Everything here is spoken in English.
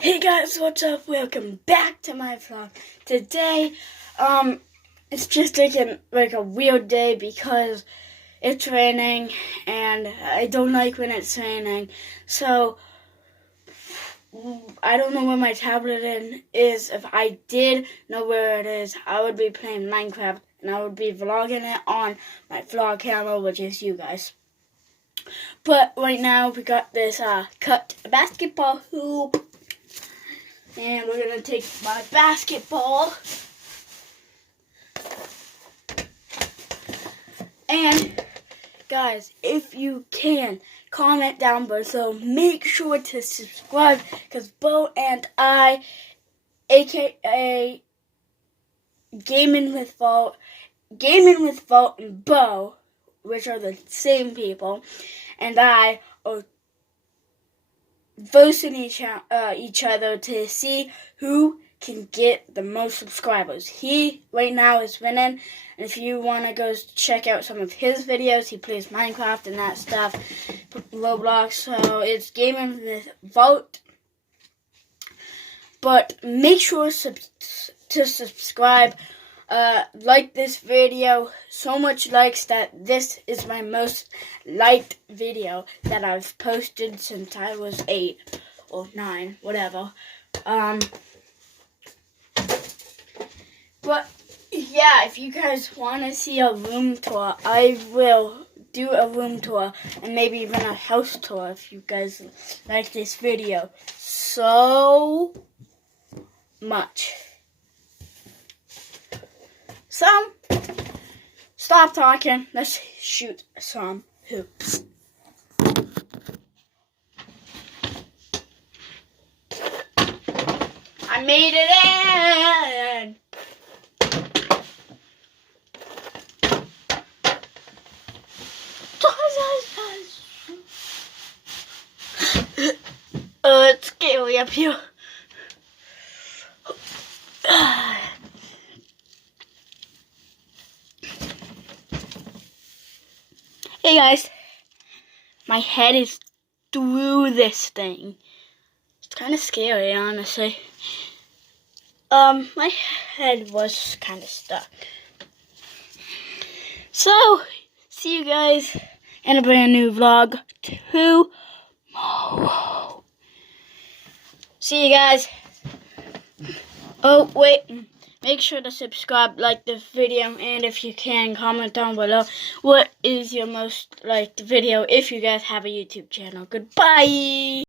Hey guys, what's up? Welcome back to my vlog. Today, it's just like a weird day because it's raining and I don't like when it's raining. So, I don't know where my tablet is. If I did know where it is, I would be playing Minecraft and I would be vlogging it on my vlog camera, which is you guys. But right now, we got this cut basketball hoop. And we're going to take my basketball. And, guys, if you can, comment down below. Make sure to subscribe, because Bo and I, a.k.a. Gaming with Vault and Bo, which are the same people, and I are voting each other to see who can get the most subscribers. He right now is winning, and if you want to go check out some of his videos, he plays Minecraft and that stuff, Roblox, so it's Gaming with Vote. But make sure to subscribe, like this video, so much likes that this is my most liked video that I've posted since I was 8 or 9, whatever. But yeah, if you guys want to see a room tour, I will do a room tour and maybe even a house tour if you guys like this video so much. So, stop talking. Let's shoot some hoops. I made it in! It's scary up here. Hey guys, my head is through this thing. It's kind of scary, honestly. My head was kind of stuck. So, see you guys in a brand new vlog tomorrow. See you guys. Oh, wait. Make sure to subscribe, like this video, and if you can, comment down below what is your most liked video if you guys have a YouTube channel. Goodbye!